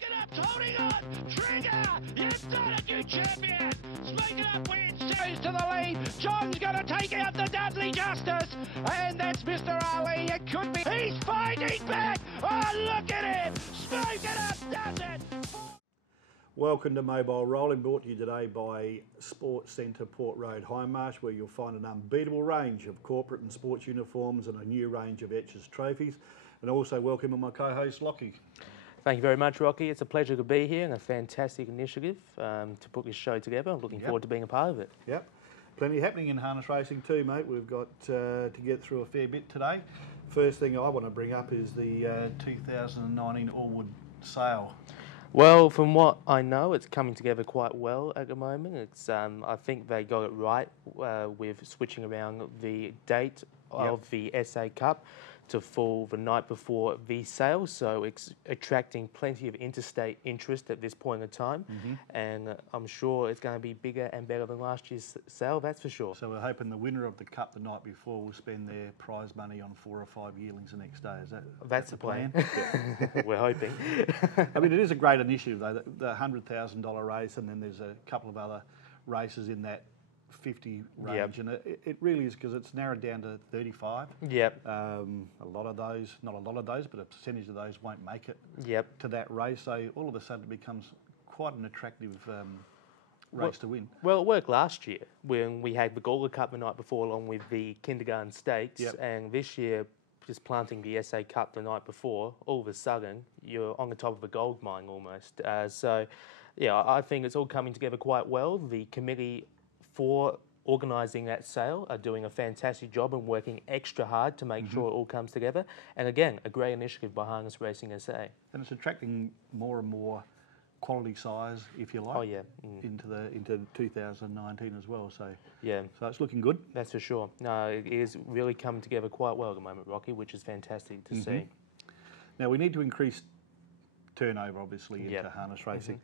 Speak it up, holding on. Trigger, you've done it, you champion. Speak it up, wins. Goes to the lead. John's going to take out the Dudley Justice. And that's Mr. Ali. It could be. He's fighting back. Oh, look at him. Speak it up, does it. Welcome to Mobile Rolling, brought to you today by Sports Centre Port Road, Hindmarsh, where you'll find an unbeatable range of corporate and sports uniforms and a new range of Etches trophies. And also welcome my co-host, Lockie. Thank you very much, Rocky. It's a pleasure to be here and a fantastic initiative to put this show together. I'm looking forward to being a part of it. Yep. Plenty happening in harness racing too, mate. We've got to get through a fair bit today. First thing I want to bring up is the 2019 Allwood sale. Well, from what I know, it's coming together quite well at the moment. It's I think they got it right with switching around the date of the SA Cup to fall the night before the sale, so it's attracting plenty of interstate interest at this point in time, and I'm sure it's going to be bigger and better than last year's sale, that's for sure. So we're hoping the winner of the Cup the night before will spend their prize money on 4 or 5 yearlings the next day. Is that that's the plan? We're hoping. I mean, it is a great initiative though, the $100,000 race, and then there's a couple of other races in that 50 range, and it really is, because it's narrowed down to 35. A lot of those, not a lot of those, but a percentage of those won't make it to that race. So all of a sudden it becomes quite an attractive race to win. Well, it worked last year when we had the Gawler Cup the night before along with the Kindergarten Stakes, and this year, just planting the SA Cup the night before, all of a sudden you're on the top of a gold mine almost. So yeah, I think it's all coming together quite well. The committee for organising that sale are doing a fantastic job and working extra hard to make sure it all comes together. And again, a great initiative by Harness Racing SA. And it's attracting more and more quality size, if you like, into 2019 as well. So so it's looking good. That's for sure. No, it is really coming together quite well at the moment, Rocky, which is fantastic to see. Now we need to increase turnover, obviously, into harness racing.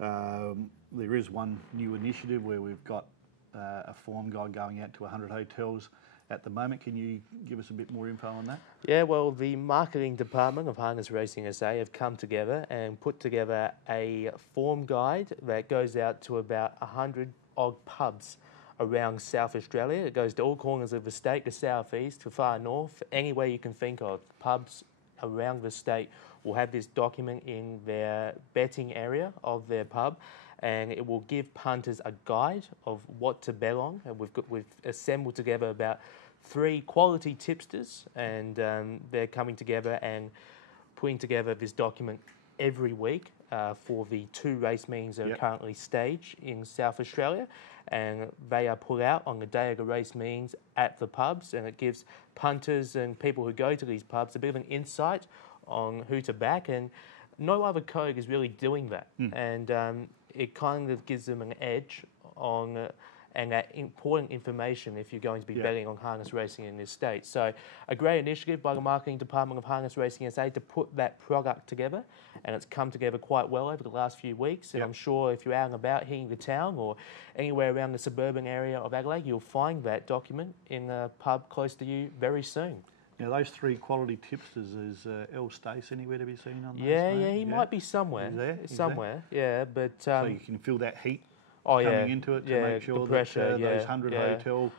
There is one new initiative where we've got a form guide going out to 100 hotels at the moment. Can you give us a bit more info on that? Yeah, well, the marketing department of Harness Racing SA have come together and put together a form guide that goes out to about 100 odd pubs around South Australia. It goes to all corners of the state, the southeast, to far north, anywhere you can think of. Pubs around the state will have this document in their betting area of their pub, and it will give punters a guide of what to bet on. And we've assembled together about 3 quality tipsters, and they're coming together and putting together this document every week for the 2 race meetings that are currently staged in South Australia, and they are put out on the day of the race meetings at the pubs, and it gives punters and people who go to these pubs a bit of an insight on who to back, and no other code is really doing that, and it kind of gives them an edge on and that important information if you're going to be betting on harness racing in this state. So a great initiative by the marketing department of Harness Racing SA to put that product together, and it's come together quite well over the last few weeks, and I'm sure if you're out and about hitting the town or anywhere around the suburban area of Adelaide, you'll find that document in a pub close to you very soon. Now, those 3 quality tipsters, is El Stace anywhere to be seen on those? Yeah, he might be somewhere. He's there? Somewhere, but... so you can feel that heat coming into it to make sure pressure, that those 100 hotel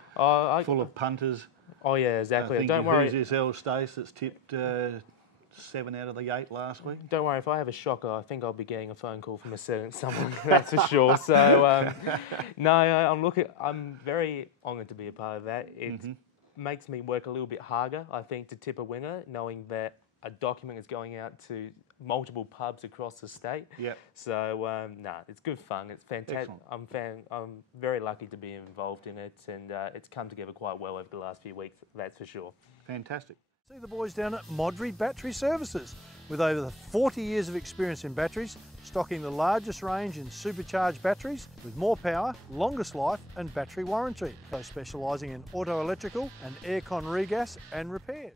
full of punters... Oh, yeah, exactly. Don't worry. Who's this El Stace that's tipped 7 out of the 8 last week? Don't worry, if I have a shocker, I think I'll be getting a phone call from a certain someone, that's for sure. So, no, I'm very honoured to be a part of that. It makes me work a little bit harder, I think, to tip a winner, knowing that a document is going out to multiple pubs across the state. So, it's good fun. It's fantastic. I'm very lucky to be involved in it, and it's come together quite well over the last few weeks, that's for sure. Fantastic. See the boys down at Modry Battery Services. With over 40 years of experience in batteries, stocking the largest range in supercharged batteries with more power, longest life and battery warranty. They specialising in auto electrical and aircon regas and repairs.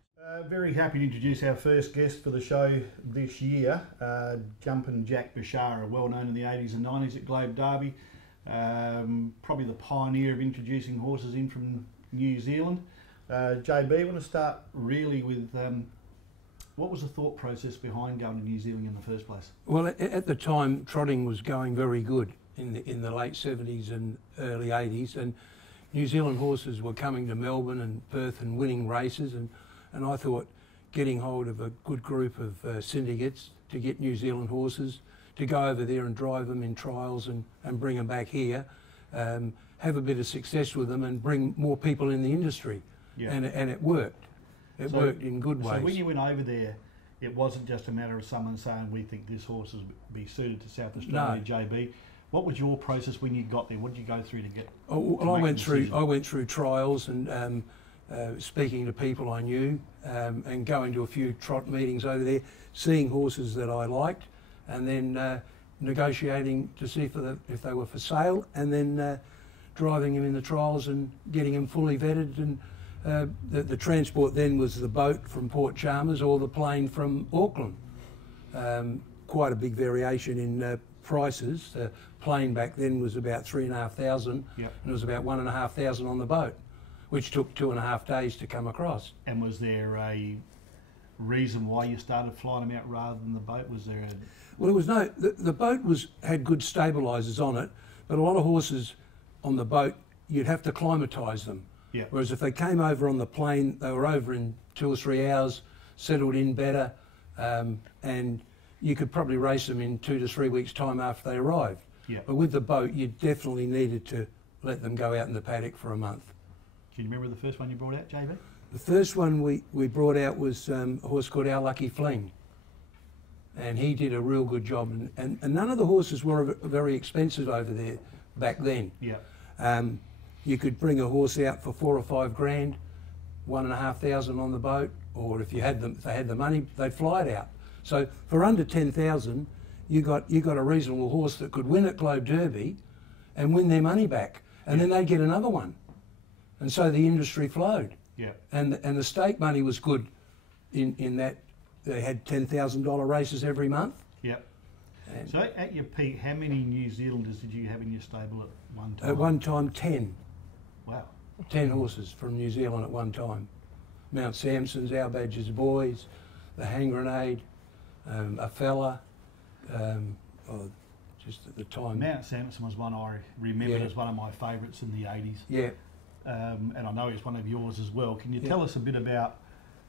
Very happy to introduce our first guest for the show this year, Jumpin' Jack Bashara, well known in the 80s and 90s at Globe Derby, probably the pioneer of introducing horses in from New Zealand. JB, I want to start really with What was the thought process behind going to New Zealand in the first place? Well, at the time, trotting was going very good in the late 70s and early 80s, and New Zealand horses were coming to Melbourne and Perth and winning races, and I thought getting hold of a good group of syndicates to get New Zealand horses, to go over there and drive them in trials and bring them back here, have a bit of success with them and bring more people in the industry. Yeah. And it worked. It worked in good ways. So when you went over there, it wasn't just a matter of someone saying, we think this horse would be suited to South Australia, no. JB. What was your process when you got there? What did you go through to get? I went through trials and speaking to people I knew, and going to a few trot meetings over there, seeing horses that I liked, and then negotiating to see if they were for sale, and then driving them in the trials and getting them fully vetted. And the transport then was the boat from Port Chalmers or the plane from Auckland. Quite a big variation in prices. The plane back then was about 3,500, yep. And it was about 1,500 on the boat, which took 2.5 days to come across. And was there a reason why you started flying them out rather than the boat? Was there a... Well, it was no. The boat had good stabilisers on it, but a lot of horses on the boat, you'd have to climatise them. Yeah. Whereas if they came over on the plane, they were over in 2 or 3 hours, settled in better, and you could probably race them in 2 to 3 weeks' time after they arrived. Yeah. But with the boat, you definitely needed to let them go out in the paddock for a month. Can you remember the first one you brought out, JB? The first one we brought out was a horse called Our Lucky Fling. And he did a real good job. And none of the horses were very expensive over there back then. Yeah. You could bring a horse out for 4 or 5 grand, 1,500 on the boat, or if they had the money, they'd fly it out. So for under 10,000, you got a reasonable horse that could win at Globe Derby and win their money back, and then they'd get another one. And so the industry flowed. Yeah. And the stake money was good in that they had $10,000 races every month. Yeah. So at your peak, how many New Zealanders did you have in your stable at one time? At one time, 10. Wow. 10 horses from New Zealand at one time. Mount Sampson's, Our Badger's Boys, the Hand Grenade, a fella, just at the time. Mount Sampson was one I remember as one of my favourites in the 80s. Yeah. And I know he's one of yours as well. Can you tell us a bit about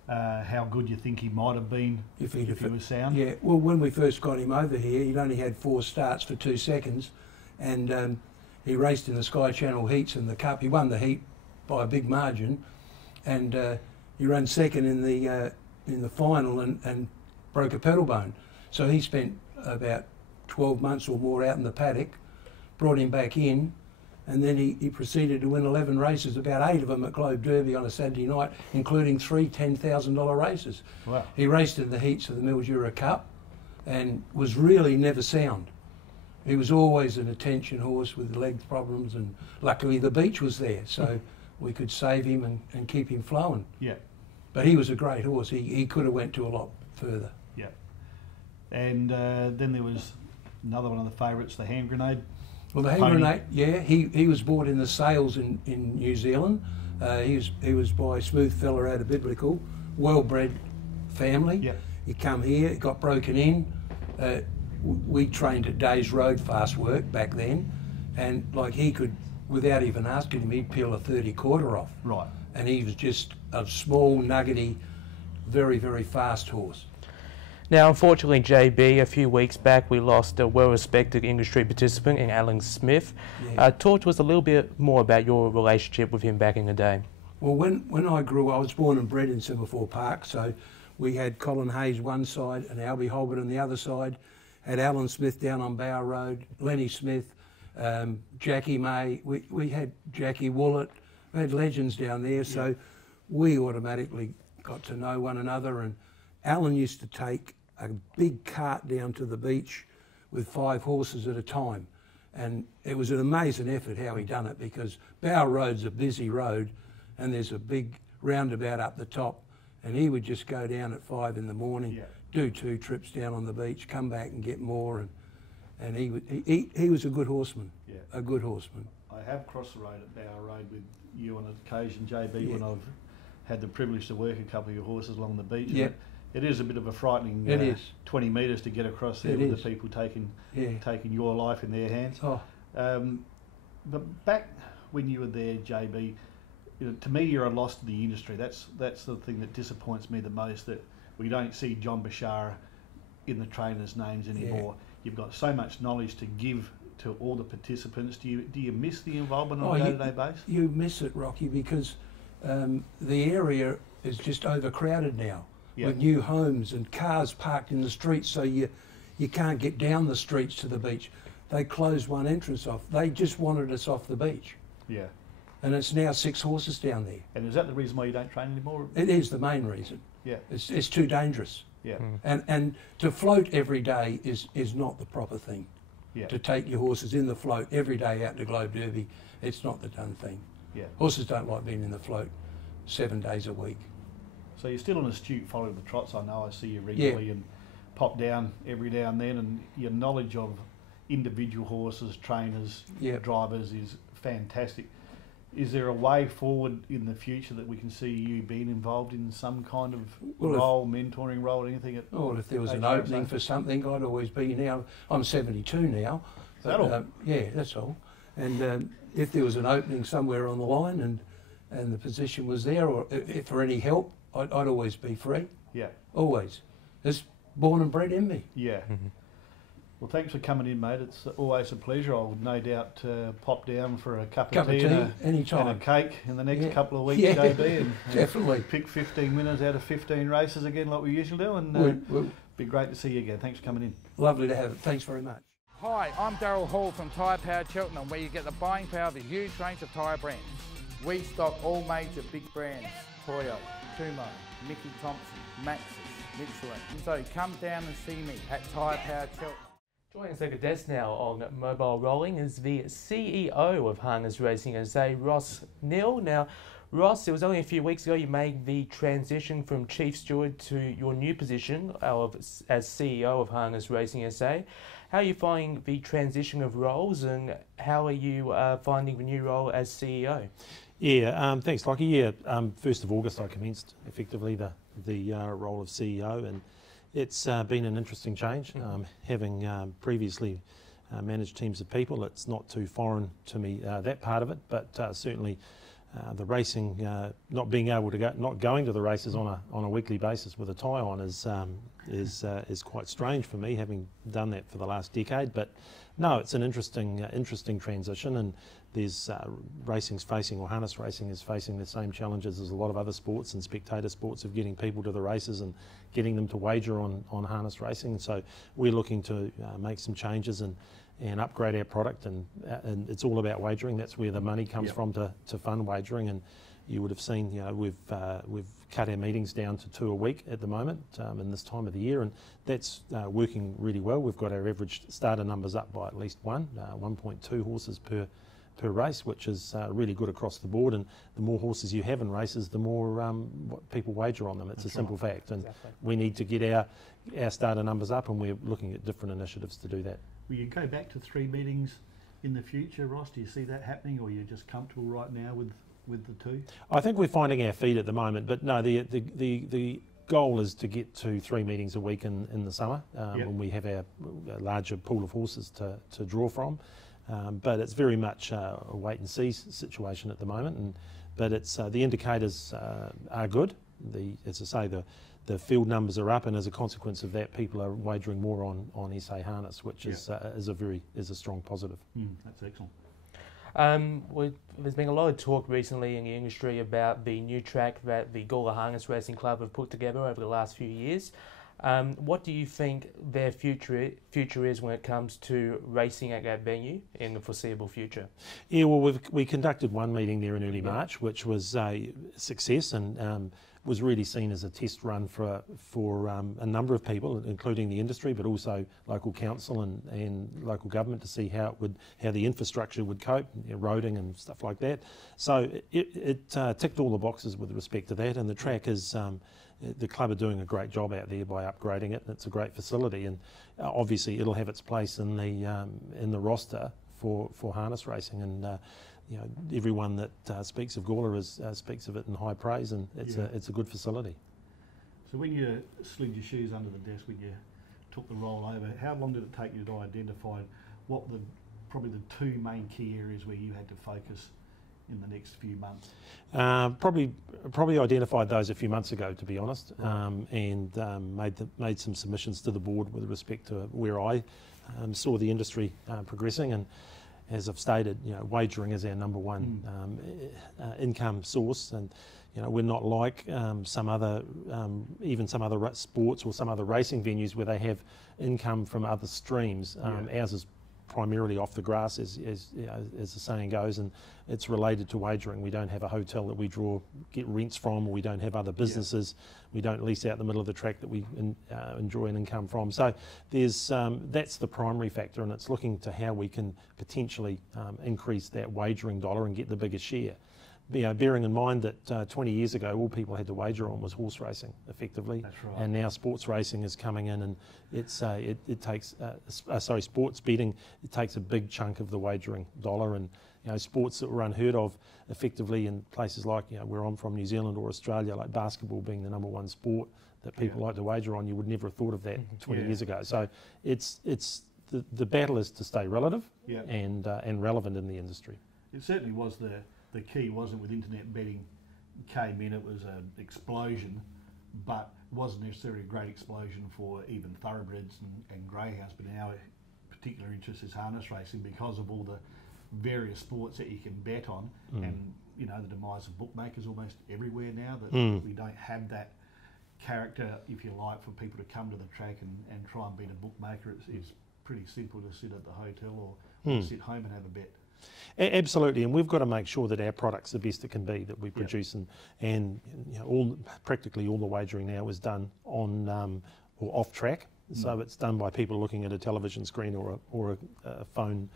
how good you think he might have been if he was sound? Yeah, well, when we first got him over here, he'd only had 4 starts for 2 seconds, and he raced in the Sky Channel heats in the Cup. He won the heat by a big margin, and he ran second in the final and broke a pedal bone. So he spent about 12 months or more out in the paddock, brought him back in, and then he proceeded to win 11 races, about 8 of them at Globe Derby on a Saturday night, including 3 $10,000 races. Wow. He raced in the heats of the Mildura Cup and was really never sound. He was always an attention horse with leg problems, and luckily the beach was there, so we could save him and keep him flowing. Yeah. But he was a great horse. He could have went to a lot further. Yeah. And then there was another one of the favourites, the Hand Grenade. Well, the Hand Grenade, yeah, he was bought in the sales in New Zealand. He was by a smooth fella out of Biblical, well-bred family. Yeah. He come here, he got broken in. We trained at Days Road fast work back then, and like he could, without even asking him, he'd peel a 30 quarter off. Right. And he was just a small, nuggety, very, very fast horse. Now, unfortunately, JB, a few weeks back, we lost a well-respected industry participant in Alan Smith. Yeah. Talk to us a little bit more about your relationship with him back in the day. Well, when I grew up, I was born and bred in Semaphore Park, so we had Colin Hayes one side and Albie Holbert on the other side, had Alan Smith down on Bower Road, Lenny Smith, Jackie May, we had Jackie Woolett, we had legends down there, so we automatically got to know one another. And Alan used to take a big cart down to the beach with 5 horses at a time, and it was an amazing effort how he done it, because Bower Road's a busy road and there's a big roundabout up the top, and he would just go down at 5 in the morning, do 2 trips down on the beach, come back and get more, and he was a good horseman, a good horseman. I have crossed the road at Bower Road with you on occasion, JB, when I've had the privilege to work a couple of your horses along the beach. It is a bit of a frightening. It is 20 metres to get across there with the people taking your life in their hands. Oh. But back when you were there, JB, to me, you're a loss to the industry. That's the thing that disappoints me the most, that we don't see John Bashara in the trainers' names anymore. You've got so much knowledge to give to all the participants. Do you miss the involvement on a day-to-day basis? You miss it, Rocky, because the area is just overcrowded now with new homes and cars parked in the streets, so you can't get down the streets to the beach. They closed one entrance off. They just wanted us off the beach. Yeah. And it's now 6 horses down there. And is that the reason why you don't train anymore? It is the main reason. Yeah. It's too dangerous. Yeah. And to float every day is not the proper thing. Yeah. To take your horses in the float every day out to Globe Derby, it's not the done thing. Yeah. Horses don't like being in the float 7 days a week. So you're still an astute follower of the trots. I know I see you regularly and pop down every now and then, and your knowledge of individual horses, trainers, drivers is fantastic. Is there a way forward in the future that we can see you being involved in some kind of role, mentoring role, anything? If there was an opening for something, I'd always be. Now I'm 72 now. Is that all? Yeah, that's all. And if there was an opening somewhere on the line and the position was there, or if for any help, I'd always be free. Yeah. Always. It's born and bred in me. Yeah. Well, thanks for coming in, mate. It's always a pleasure. I'll no doubt pop down for a cup of tea anytime. and a cake in the next couple of weeks, JB. And definitely. Pick 15 winners out of 15 races again like we usually do. And be great to see you again. Thanks for coming in. Lovely to have it. Thanks very much. Hi, I'm Darryl Hall from Tyre Powered Cheltenham, where you get the buying power of a huge range of tyre brands. We stock all major big brands: Toyo, Kumho, Mickey Thompson, Maxxis, Michelin. So come down and see me at Tyre Powered Cheltenham. Joining us at the desk now on Mobile Rolling is the CEO of Harness Racing SA, Ross Neal. Now, Ross, it was only a few weeks ago you made the transition from Chief Steward to your new position as CEO of Harness Racing SA. How are you finding the transition of roles, and how are you finding the new role as CEO? Yeah, thanks, Lockie. Yeah, 1st of August I commenced effectively the role of CEO, and it's been an interesting change. Having previously managed teams of people, it's not too foreign to me, that part of it, but certainly the racing, not going to the races on a weekly basis with a tie on is quite strange for me, having done that for the last decade. But no, it's an interesting transition, and there's harness racing is facing the same challenges as a lot of other sports and spectator sports of getting people to the races and getting them to wager on harness racing. So we're looking to make some changes and upgrade our product, and it's all about wagering. That's where the money comes from to fund wagering. And you would have seen, we've cut our meetings down to 2 a week at the moment in this time of the year, and that's working really well. We've got our average starter numbers up by at least 1.2 horses per race, which is really good across the board. And the more horses you have in races, the more people wager on them. It's a simple fact, and we need to get our starter numbers up, and we're looking at different initiatives to do that. Will you go back to 3 meetings in the future, Ross? Do you see that happening, or are you just comfortable right now with the 2? I think we're finding our feet at the moment, but no, the goal is to get to 3 meetings a week in the summer when we have our larger pool of horses to draw from. But it's very much a wait and see situation at the moment, but it's the indicators are good. As I say, the field numbers are up, and as a consequence of that, people are wagering more on SA Harness, which is a strong positive. That's excellent. There's been a lot of talk recently in the industry about the new track that the Gawler Harness Racing Club have put together over the last few years. What do you think their future is when it comes to racing at that venue in the foreseeable future? Yeah, well, we conducted one meeting there in early March, which was a success, and was really seen as a test run for a number of people, including the industry, but also local council and local government, to see how the infrastructure would cope, roading and stuff like that. So it ticked all the boxes with respect to that, and the track is. The club are doing a great job out there by upgrading it, and it's a great facility, and obviously it'll have its place in the roster for harness racing, and everyone that speaks of Gawler speaks of it in high praise, and it's a good facility. So when you slid your shoes under the desk, when you took the roll over, how long did it take you to identify what probably the two main key areas where you had to focus in the next few months? Probably identified those a few months ago, to be honest, and made some submissions to the board with respect to where I saw the industry progressing. And as I've stated, wagering is our number one income source, and we're not like some other sports or some other racing venues where they have income from other streams. Ours is primarily off the grass, as the saying goes, and it's related to wagering. We don't have a hotel that we get rents from, or we don't have other businesses. We don't lease out the middle of the track that we enjoy an income from. So that's the primary factor, and it's looking to how we can potentially increase that wagering dollar and get the biggest share. Bearing in mind that 20 years ago, all people had to wager on was horse racing, effectively. That's right. And now sports racing is coming in, and sports betting, it takes a big chunk of the wagering dollar. And sports that were unheard of, effectively, in places like where I'm from, New Zealand or Australia, like basketball being the number one sport that people like to wager on, you would never have thought of that 20 years ago. So it's the battle is to stay relative and relevant in the industry. It certainly was the key, wasn't, with internet betting came in, it was an explosion, but wasn't necessarily a great explosion for even thoroughbreds and greyhounds. But our particular interest is harness racing because of all the various sports that you can bet on, and the demise of bookmakers almost everywhere now, that we don't have that character, if you like, for people to come to the track and try and beat a bookmaker. It's pretty simple to sit at the hotel or sit home and have a bet. Absolutely, and we've got to make sure that our product's the best it can be that we produce, and practically all the wagering now is done on or off track. So it's done by people looking at a television screen or a phone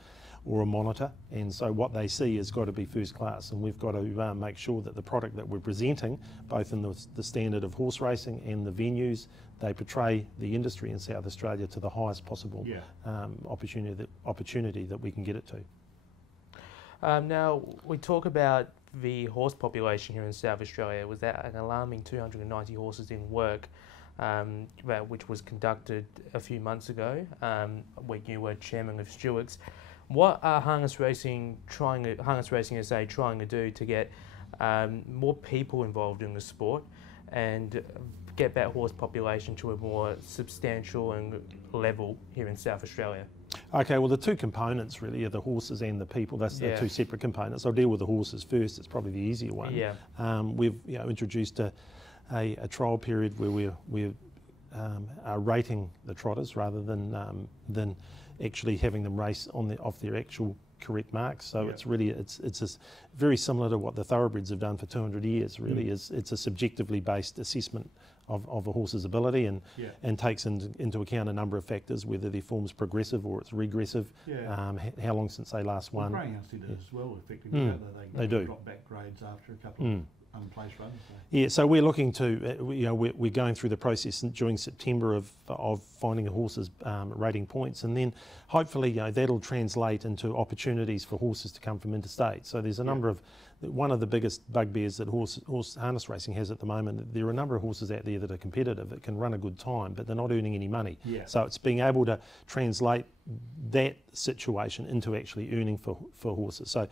or a monitor, and so what they see has got to be first class, and we've got to make sure that the product that we're presenting, both in the standard of horse racing and the venues, they portray the industry in South Australia to the highest possible opportunity that we can get it to. Now, we talk about the horse population here in South Australia. Was that an alarming 290 horses in work, which was conducted a few months ago, when you were chairman of Stewart's? What are Harness Racing SA trying to do to get more people involved in the sport and get that horse population to a more substantial and level here in South Australia? Okay, well, the two components really are the horses and the people. That's the two separate components. I'll deal with the horses first. It's probably the easier one. We've introduced a trial period where we are rating the trotters rather than actually having them race off their actual correct marks. So it's really it's very similar to what the thoroughbreds have done for 200 years. Really, it's a subjectively based assessment of a horse's ability and takes into account a number of factors, whether their form's progressive or it's regressive, how long since they last won. Greyhounds did it as well, effectively. They do drop back grades after a couple of unplaced runs. Yeah, so we're looking to, we're going through the process during September of finding the horses, rating points, and then hopefully that'll translate into opportunities for horses to come from interstate. So there's a number of, one of the biggest bugbears that horse harness racing has at the moment, there are a number of horses out there that are competitive, that can run a good time, but they're not earning any money. So it's being able to translate that situation into actually earning for horses. So,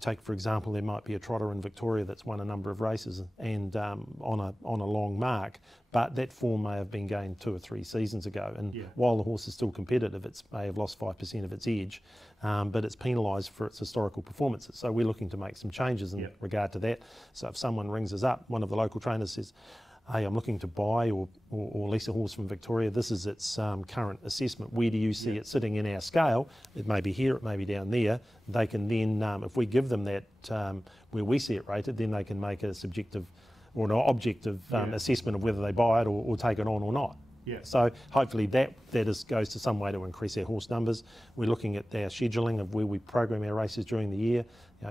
take for example, there might be a trotter in Victoria that's won a number of races and on a long mark, but that form may have been gained 2 or 3 seasons ago, and while the horse is still competitive, it may have lost 5% of its edge, but it's penalised for its historical performances. So we're looking to make some changes in regard to that. So if someone rings us up, one of the local trainers says, hey, I'm looking to buy or lease a horse from Victoria, this is its current assessment, where do you see it sitting in our scale? It may be here, it may be down there. They can then, if we give them that where we see it rated, then they can make a subjective or an objective assessment of whether they buy it or take it on or not. So hopefully that goes to some way to increase our horse numbers. We're looking at our scheduling of where we program our races during the year.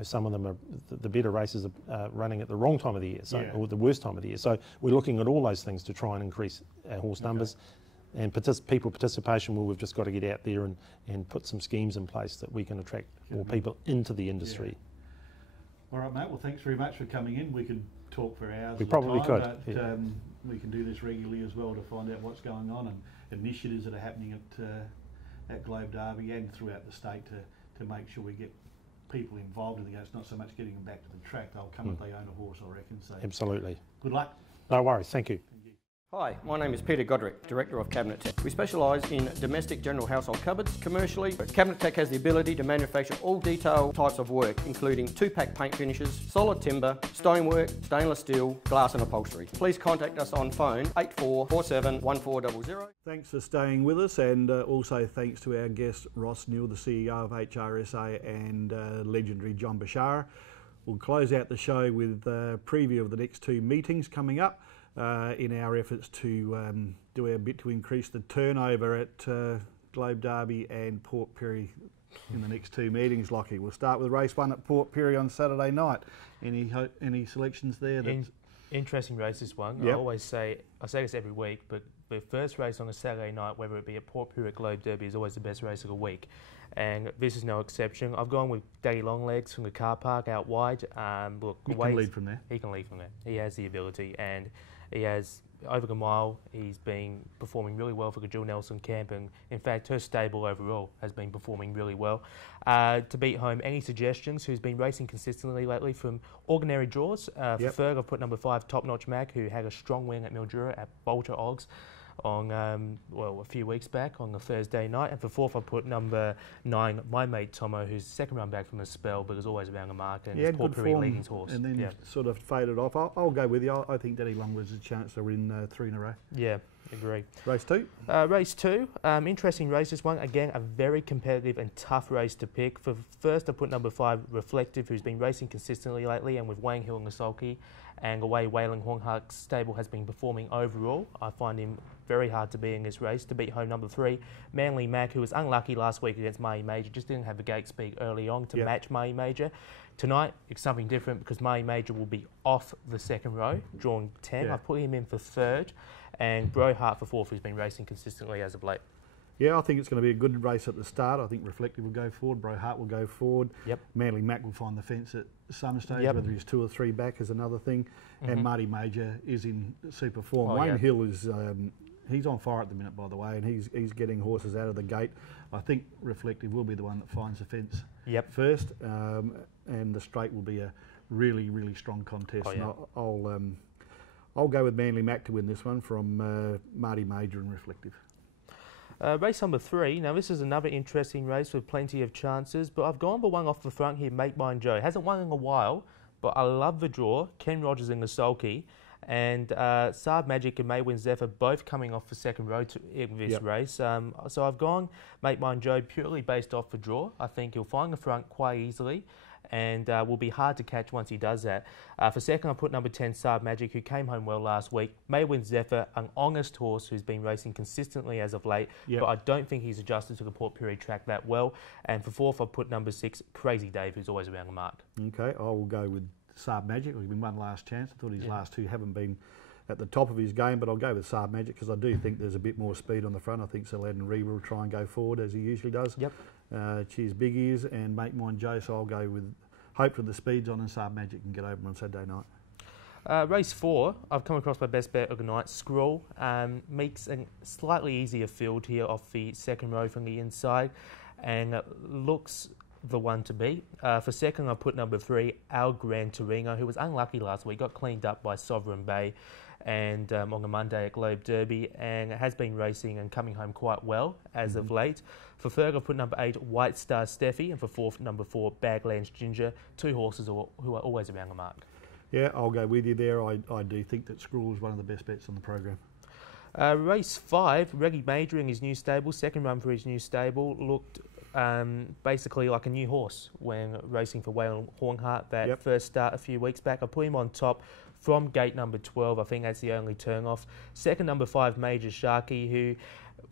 Some of them are, the better races are running at the wrong time of the year, or the worst time of the year. So we're looking at all those things to try and increase our horse numbers. And people participation, well, we've just got to get out there and put some schemes in place that we can attract more people into the industry. All right, mate. Well, thanks very much for coming in. We could talk for hours. We probably could. But, yeah. We can do this regularly as well to find out what's going on and initiatives that are happening at Globe Derby and throughout the state to make sure we get people involved in the game. It's not so much getting them back to the track. They'll come if they own a horse, I reckon. So Absolutely. Good luck. No worries. Thank you. Hi, my name is Peter Godric, Director of Cabinet Tech. We specialise in domestic general household cupboards. Commercially, Cabinet Tech has the ability to manufacture all detail types of work, including 2-pack paint finishes, solid timber, stonework, stainless steel, glass and upholstery. Please contact us on phone 8447 1400. Thanks for staying with us, and also thanks to our guest Ross Neal, the CEO of HRSA, and legendary John Bashara. We'll close out the show with a preview of the next 2 meetings coming up. In our efforts to do our bit to increase the turnover at Globe Derby and Port Pirie in the next 2 meetings, Lockie. We'll start with race 1 at Port Pirie on Saturday night. Any selections there? Interesting race, this one. Yep. I say this every week, but the first race on a Saturday night, whether it be at Port Pirie or Globe Derby, is always the best race of the week. And this is no exception. I've gone with Daddy Longlegs from the car park out wide. Look, he can lead from there. He can lead from there. He has the ability, and he has, over the mile, he's been performing really well for the Jill Nelson camp, and in fact her stable overall has been performing really well. To beat home, any suggestions? Who's been racing consistently lately from ordinary draws? For Ferg, I've put number 5, Top Notch Mac, who had a strong win at Mildura at Bolter Ogs on a few weeks back on the Thursday night. And for 4th, I put number 9, My Mate Tomo, who's second run back from a spell but is always around the mark, and is Port Pirie leading his horse. And then sort of faded off. I'll go with you. I think Daddy Longlegs has a chance to win 3 in a row. Yeah, agree. Race 2? Race 2, interesting race this one. Again, a very competitive and tough race to pick. For first, I put number 5, Reflective, who's been racing consistently lately, and with Wayne Hill and the sulky, and the way Wailing Hornhart's stable has been performing overall, I find him very hard to beat in this race. To beat home number 3, Manly Mac, who was unlucky last week against Mahi Major, just didn't have the gate speed early on to match Mahi Major. Tonight, it's something different because Mahi Major will be off the second row, drawn 10. I put him in for 3rd, and Bro Hart for 4th, who's been racing consistently as of late. Yeah, I think it's going to be a good race at the start. I think Reflective will go forward, Bro Hart will go forward. Manly Mac will find the fence at some stage, whether he's 2 or 3 back is another thing. And Marty Major is in super form. Wayne Hill is he's on fire at the minute, by the way, and he's getting horses out of the gate. I think Reflective will be the one that finds the fence first, and the straight will be a really, really strong contest. I'll go with Manly Mac to win this one from Marty Major and Reflective. Race number 3. Now, this is another interesting race with plenty of chances, but I've gone for one off the front here, Make Mine Joe. Hasn't won in a while, but I love the draw. Ken Rogers in the sulky, and Saab Magic and Maywin Zephyr both coming off the second row in this race. So I've gone Make Mine Joe purely based off the draw. I think he'll find the front quite easily, and will be hard to catch once he does that. For second, I put number 10, Saab Magic, who came home well last week. Maywin Zephyr, an honest horse who's been racing consistently as of late, but I don't think he's adjusted to the Port Pirie track that well. And for 4th, I put number 6, Crazy Dave, who's always around the mark. Okay, I will go with Saab Magic. He's been one last chance. I thought his last 2 haven't been at the top of his game, but I'll go with Saab Magic because I do think there's a bit more speed on the front. I think Saladin Reba will try and go forward as he usually does. Cheers Big Ears and Make Mine Joe, so I'll go with hope for the speeds on and Saab Magic can get over on Saturday night. Race 4, I've come across my best bet of the night, Scroll. Makes a slightly easier field here off the second row from the inside, and looks the one to beat. For second, I put number 3, Al Gran Torino, who was unlucky last week, got cleaned up by Sovereign Bay and on the Monday at Globe Derby, and has been racing and coming home quite well as of late. For third, I put number 8, White Star Steffi, and for 4th, number 4, Baglands Ginger, 2 horses who are always around the mark. Yeah, I'll go with you there. I do think that Scroll is one of the best bets on the program. Race 5, Reggie Major in his new stable, second run for his new stable, looked basically like a new horse when racing for Wayland Hornhart that first start a few weeks back. I put him on top from gate number 12. I think that's the only turn off. Second, number 5, Major Sharky, who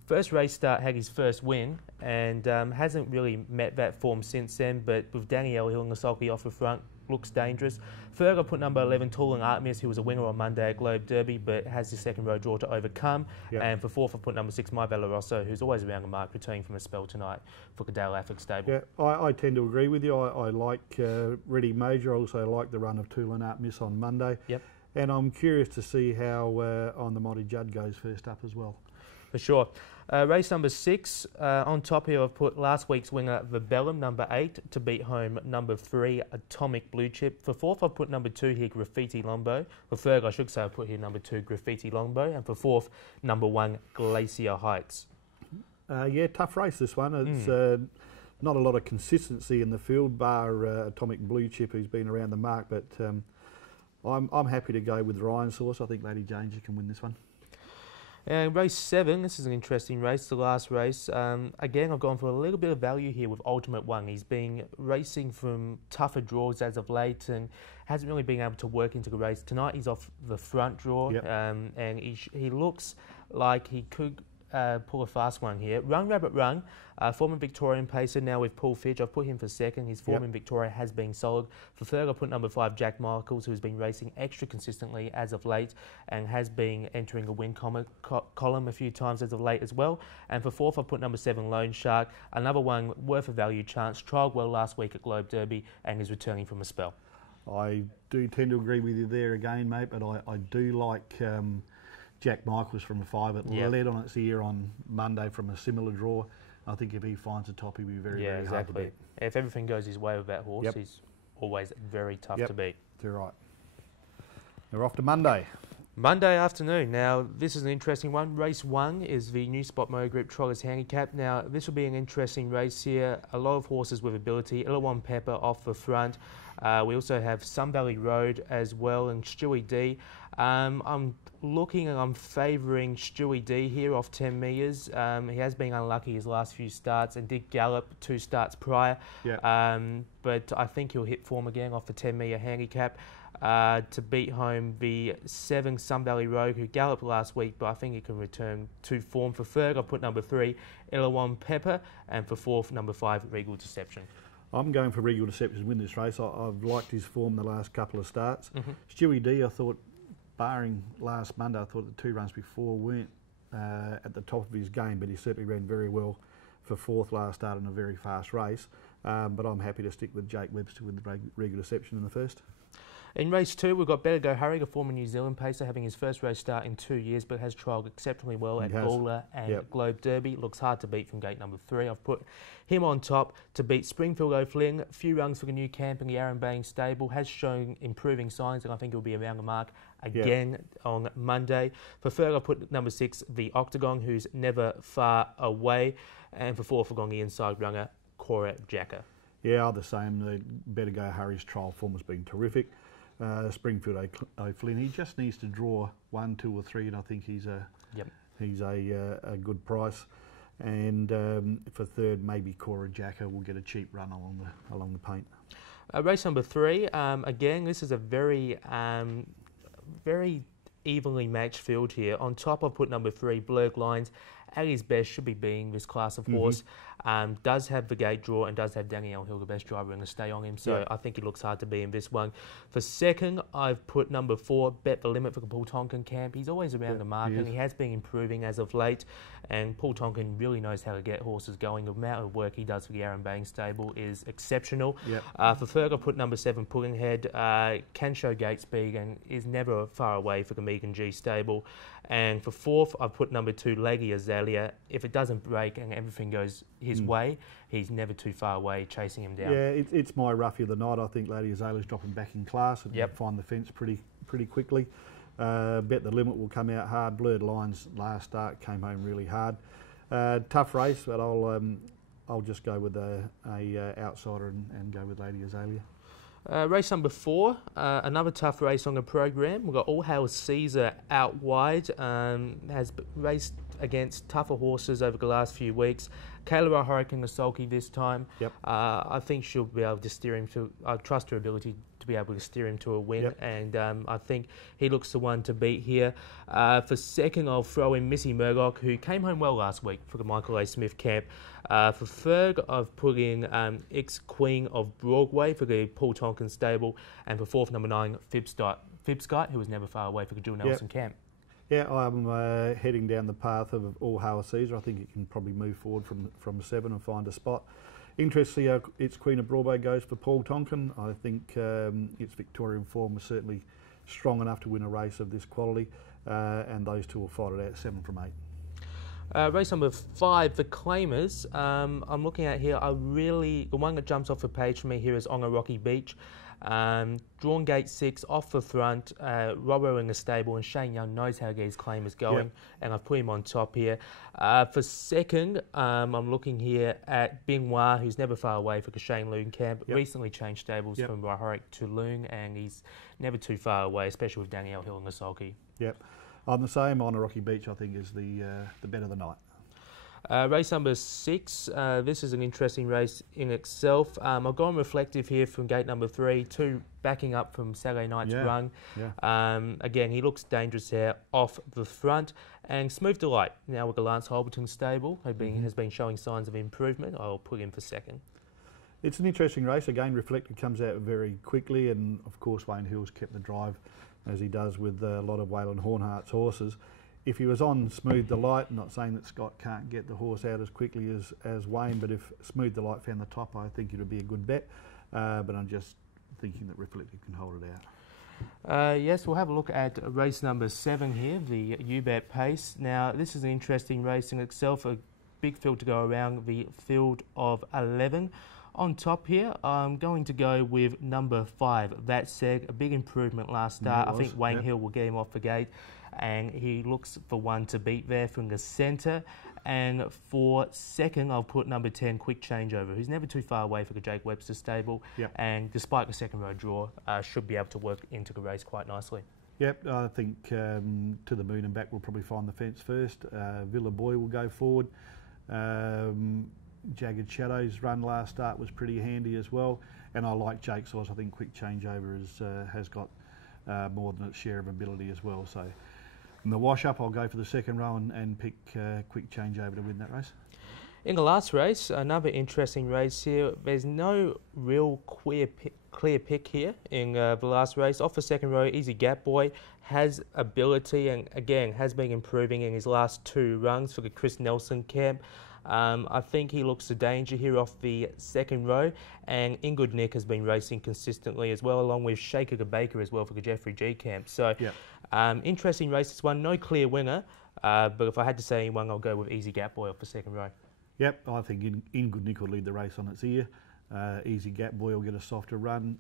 First race start had his first win and hasn't really met that form since then, but with Danielle Hill and the sulky off the front, looks dangerous. Third, I put number 11, Tooling Artemis, who was a winner on Monday at Globe Derby, but has his second row draw to overcome. Yep. And for fourth, I put number 6, My Valoroso, who's always around the mark, returning from a spell tonight for Cadale Affleck stable. Yeah, I tend to agree with you. I like Ready Major. I also like the run of Tooling Artemis on Monday. Yep. And I'm curious to see how On the Mighty Judd goes first up as well. For sure. Race number 6, on top here I've put last week's winner Vibellum, number 8, to beat home number 3, Atomic Blue Chip. For fourth I've put number 2 here, Graffiti Longbow. For third I should say I've put here number 2, Graffiti Longbow. And for fourth, number 1, Glacier Heights. Yeah, tough race this one. It's not a lot of consistency in the field, bar Atomic Blue Chip, who's been around the mark, but I'm happy to go with Ryan Source. I think Lady Danger can win this one. And race 7, this is an interesting race, the last race. Again, I've gone for a little bit of value here with Ultimate One. He's been racing from tougher draws as of late and hasn't really been able to work into the race. Tonight he's off the front draw, yep. And he looks like he could pull a fast one here. Run Rabbit Run, former Victorian pacer, now with Paul Fitch. I've put him for second. His form in Victoria has been solid. For third, I put number 5, Jack Michaels, who's been racing extra consistently as of late and has been entering a win column a few times as of late as well. And for fourth, I put number 7, Lone Shark, another one worth a value chance. Trialled well last week at Globe Derby and is returning from a spell. I do tend to agree with you there again, mate, but I do like Jack Michaels from a 5. It led on its ear on Monday from a similar draw. I think if he finds a top, he'll be very hard to beat. If everything goes his way with that horse, he's always very tough to beat. You're right. We're off to Monday. Monday afternoon. Now, this is an interesting one. Race 1 is the New Spot Motor Group Trollers Handicap. Now, this will be an interesting race here. A lot of horses with ability. Illawong Pepper off the front. We also have Sun Valley Road as well and Stewie D. I'm looking and I'm favouring Stewie D here off 10 metres. He has been unlucky his last few starts and did gallop 2 starts prior. But I think he'll hit form again off the 10 metre handicap to beat home the 7 Sun Valley Road, who galloped last week, but I think he can return to form. For third, I'll put number 3, Illawong Pepper, and for fourth, number 5, Regal Deception. I'm going for Regal Deception to win this race. I've liked his form the last couple of starts. Stewie D, I thought, barring last Monday, I thought the 2 runs before weren't at the top of his game, but he certainly ran very well for fourth last start in a very fast race. But I'm happy to stick with Jake Webster with the Regal Deception in the first. In race 2, we've got Better Go Hurry, a former New Zealand pacer, having his first race start in 2 years, but has trialled exceptionally well at Gawler and Globe Derby. Looks hard to beat from gate number 3. I've put him on top to beat Springfield O'Flynn. A few runs for the new camp in the Aaron Bayne stable. Has shown improving signs, and I think he'll be around the mark again on Monday. For third, I put number 6, The Octagon, who's never far away. And for fourth, I've gone the inside runner, Cora Jacker. Yeah, the same. The Better Go Hurry's trial form has been terrific. Springfield O'Flynn, he just needs to draw 1, 2 or 3, and I think he's a good price. And for third, maybe Cora Jacker will get a cheap run along the paint. Race number 3. Again, this is a very evenly matched field here. On top, I've put number 3, Blurg Lines. At his best, should be beating this class of horse. Does have the gate draw and does have Danielle Hill, the best driver, and to stay on him. So I think he looks hard to beat in this one. For second, I've put number 4, Bet the Limit, for the Paul Tonkin camp. He's always around the mark and he has been improving as of late. And Paul Tonkin really knows how to get horses going. The amount of work he does for the Aaron Bayne stable is exceptional. For third, I put number 7, Pulling Head. Can show gate speed and is never far away for the Megan G stable. And for fourth, I've put number 2, Leggy Azalea. If it doesn't break and everything goes his way, he's never too far away chasing him down. Yeah, it's my roughie of the night. I think Lady Azalea's dropping back in class and find the fence pretty quickly. Bet the Limit will come out hard. Blurred Lines last start came home really hard. Tough race, but I'll just go with a outsider and go with Lady Azalea. Race number 4, another tough race on the program. We've got All Hail Caesar out wide. Has raced against tougher horses over the last few weeks. Kayla Hurricane the sulky this time. I think she'll be able to steer him to. I trust her ability to be able to steer him to a win. Yep. And I think he looks the one to beat here. For second, I'll throw in Missy Murdoch, who came home well last week for the Michael A. Smith camp. For third, I've put in ex-Queen of Broadway for the Paul Tonkin stable. And for fourth, number 9, Fibscott, who was never far away for the Jill Nelson camp. Yeah, I'm heading down the path of All Hail Caesar. I think it can probably move forward from 7 and find a spot. Interestingly, its Queen of Broadway goes for Paul Tonkin. I think its Victorian form was certainly strong enough to win a race of this quality, and those two will fight it out 7 from 8. Race number 5, the Claimers. I'm looking at here, the one that jumps off the page for me here is Onga Rocky Beach. Drawn gate 6 off the front, Robbo in the stable, and Shane Young knows how to get his Claimers going, and I've put him on top here. For second, I'm looking here at Bingwa, who's never far away for the Shane Loon camp. Recently changed stables from Warwick to Loon, and he's never too far away, especially with Danielle Hill and the sulky. Yep, I'm the same. On a Rocky Beach, I think, is the bet of the night. Race number 6, this is an interesting race in itself. I've gone reflective here from gate number 3, 2 backing up from Saturday night's run. Again, he looks dangerous here off the front. And Smooth Delight, now with the Lance Holberton stable, has been showing signs of improvement. I'll put him for second. It's an interesting race. Again, Reflected comes out very quickly, and of course Wayne Hill's kept the drive as he does with a lot of Waylon Hornhart's horses. If he was on Smooth Delight, not saying that Scott can't get the horse out as quickly as Wayne, but if Smooth Delight found the top, I think it would be a good bet. But I'm just thinking that Reflected can hold it out. Yes, we'll have a look at race number 7 here, the UBET Pace. Now, this is an interesting race in itself, a big field to go around, the field of 11. On top here, I'm going to go with number 5, That Said, a big improvement last start. I think Wayne Hill will get him off the gate, and he looks for one to beat there from the centre. And for second, I'll put number 10, Quick Changeover, who's never too far away for the Jake Webster stable. And despite the second row draw, should be able to work into the race quite nicely. Yep, I think To the Moon and Back will probably find the fence first. Villa Boy will go forward. Jagged Shadows run last start was pretty handy as well, and I like Jake's horse. I think Quick Changeover has got more than its share of ability as well. So in the wash up, I'll go for the second row and pick Quick Changeover to win that race. In the last race, another interesting race here. There's no real clear pick here in the last race. Off the second row, Easy Gap Boy has ability and again has been improving in his last 2 runs for the Chris Nelson camp. I think he looks a danger here off the second row, and In Good Nick has been racing consistently as well, along with Shaker the Baker as well for the Jeffrey G camp. So, interesting race this one. No clear winner, but if I had to say anyone, I'll go with Easy Gap Boy off the second row. Yep, I think In Good Nick will lead the race on its ear. Easy Gap Boy will get a softer run.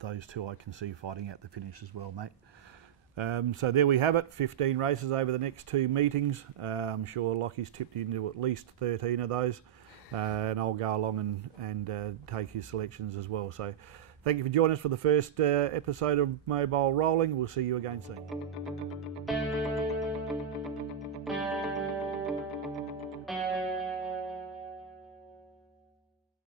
Those two I can see fighting out the finish as well, mate. So there we have it, 15 races over the next 2 meetings. I'm sure Lockie's tipped into at least 13 of those, and I'll go along and take his selections as well. So thank you for joining us for the first episode of Mobile Rolling. We'll see you again soon.